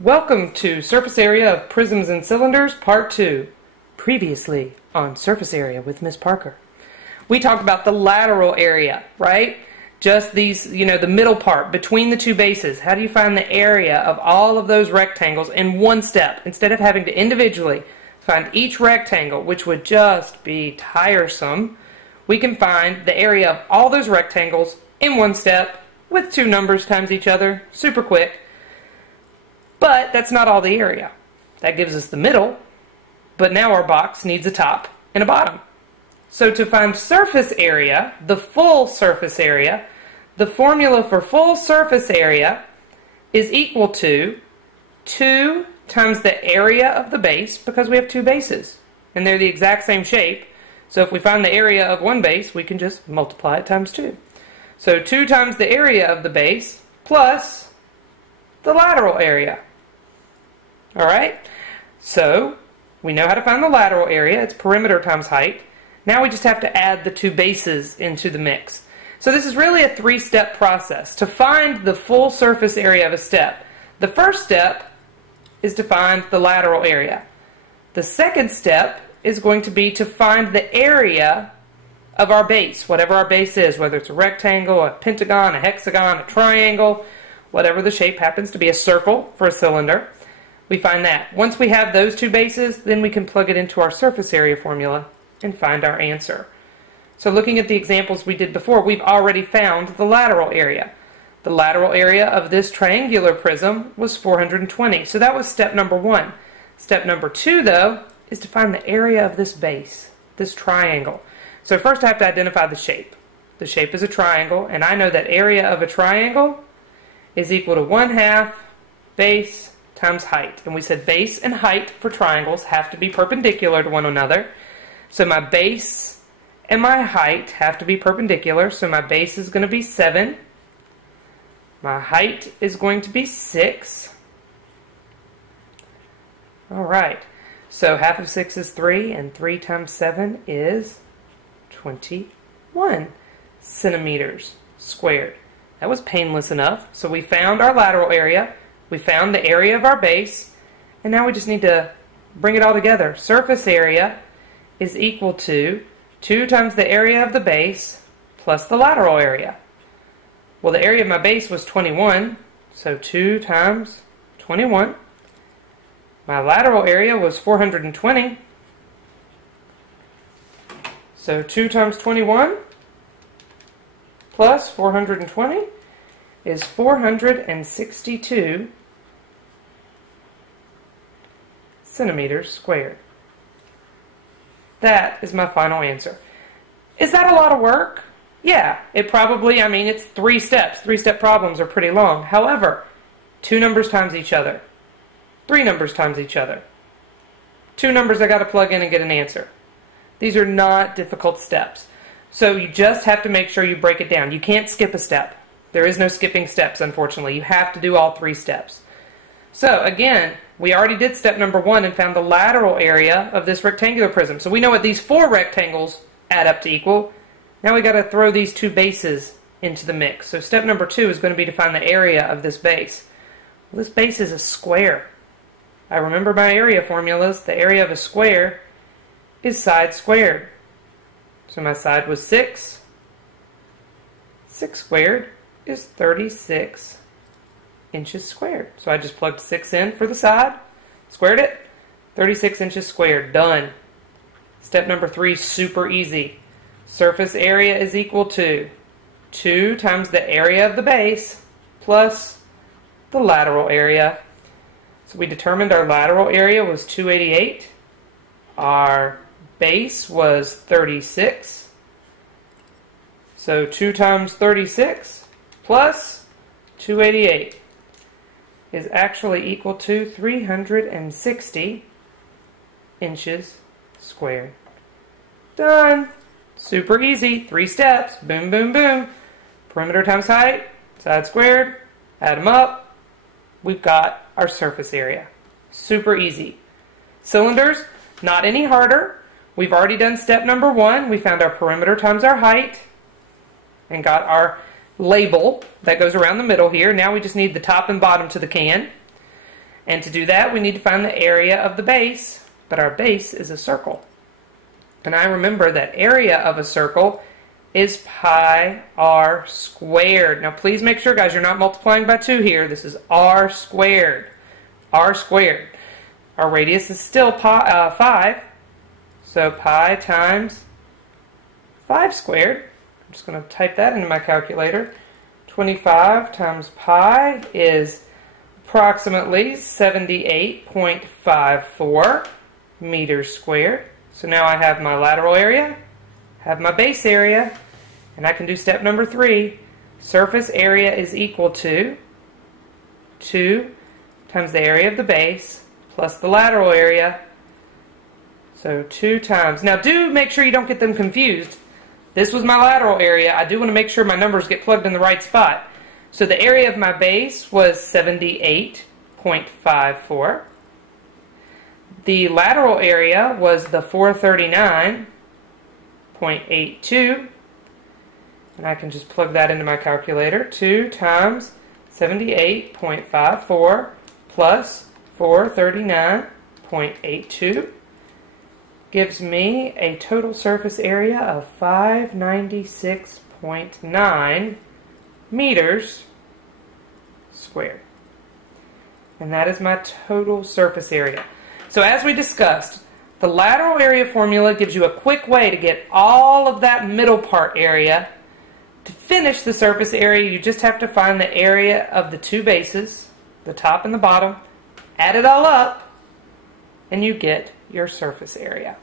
Welcome to Surface Area of Prisms and Cylinders, Part 2. Previously on Surface Area with Miss Parker. We talked about the lateral area, right? Just these, the middle part between the two bases. How do you find the area of all of those rectangles in one step instead of having to individually find each rectangle, which would just be tiresome? We can find the area of all those rectangles in one step with two numbers times each other, super quick. But that's not all the area. That gives us the middle, but now our box needs a top and a bottom. So to find surface area, the full surface area, the formula for full surface area is equal to 2 times the area of the base, because we have two bases, and they're the exact same shape. So if we find the area of one base, we can just multiply it times 2. So 2 times the area of the base plus the lateral area. Alright, so we know how to find the lateral area. It's perimeter times height. Now we just have to add the two bases into the mix. So this is really a three-step process to find the full surface area of a step. The first step is to find the lateral area. The second step is going to be to find the area of our base, whatever our base is, whether it's a rectangle, a pentagon, a hexagon, a triangle, whatever the shape happens to be, a circle for a cylinder. We find that. Once we have those two bases, then we can plug it into our surface area formula and find our answer. So looking at the examples we did before, we've already found the lateral area. The lateral area of this triangular prism was 420. So that was step number 1. Step number 2, though, is to find the area of this base, this triangle. So first I have to identify the shape. The shape is a triangle, and I know that area of a triangle is equal to 1/2 base times height. And we said base and height for triangles have to be perpendicular to one another. So my base and my height have to be perpendicular. So my base is going to be 7. My height is going to be 6. Alright, so 1/2 of 6 is 3, and 3 times 7 is 21 centimeters squared. That was painless enough. So we found our lateral area. We found the area of our base, and now we just need to bring it all together. Surface area is equal to 2 times the area of the base plus the lateral area. Well, the area of my base was 21, so 2 times 21. My lateral area was 420, so 2 times 21 plus 420 is 462 centimeters squared. That is my final answer. Is that a lot of work? Yeah, it probably, it's 3 steps. 3-step problems are pretty long. However, 2 numbers times each other. 3 numbers times each other. 2 numbers I got to plug in and get an answer. These are not difficult steps. So you just have to make sure you break it down. You can't skip a step. There is no skipping steps, unfortunately. You have to do all 3 steps. So again, we already did step number 1 and found the lateral area of this rectangular prism. So we know what these 4 rectangles add up to equal. Now we got to throw these 2 bases into the mix. So step number 2 is going to be to find the area of this base. Well, this base is a square. I remember my area formulas. The area of a square is side squared. So my side was 6. 6 squared is 36 inches squared. So I just plugged 6 in for the side, squared it, 36 inches squared, done. Step number 3, super easy. Surface area is equal to 2 times the area of the base plus the lateral area. So we determined our lateral area was 288. Our base was 36. So 2 times 36 plus 288 is actually equal to 360 inches squared. Done. Super easy. 3 steps. Boom, boom, boom. Perimeter times height, side squared, add them up. We've got our surface area. Super easy. Cylinders, not any harder. We've already done step number 1. We found our perimeter times our height and got our label that goes around the middle here. Now we just need the top and bottom to the can. And to do that, we need to find the area of the base, but our base is a circle. And I remember that area of a circle is pi r squared. Now please make sure, guys, you're not multiplying by 2 here. This is r squared. R squared. Our radius is still 5, so pi times 5 squared. I'm just going to type that into my calculator. 25 times pi is approximately 78.54 meters squared. So now I have my lateral area, have my base area, and I can do step number 3. Surface area is equal to 2 times the area of the base plus the lateral area. So 2 times. Now do make sure you don't get them confused. This was my lateral area. I do want to make sure my numbers get plugged in the right spot. So the area of my base was 78.54. The lateral area was the 439.82. And I can just plug that into my calculator. 2 times 78.54 plus 439.82 gives me a total surface area of 596.9 meters squared. And that is my total surface area. So as we discussed, the lateral area formula gives you a quick way to get all of that middle part area. To finish the surface area, you just have to find the area of the 2 bases, the top and the bottom, add it all up, and you get your surface area.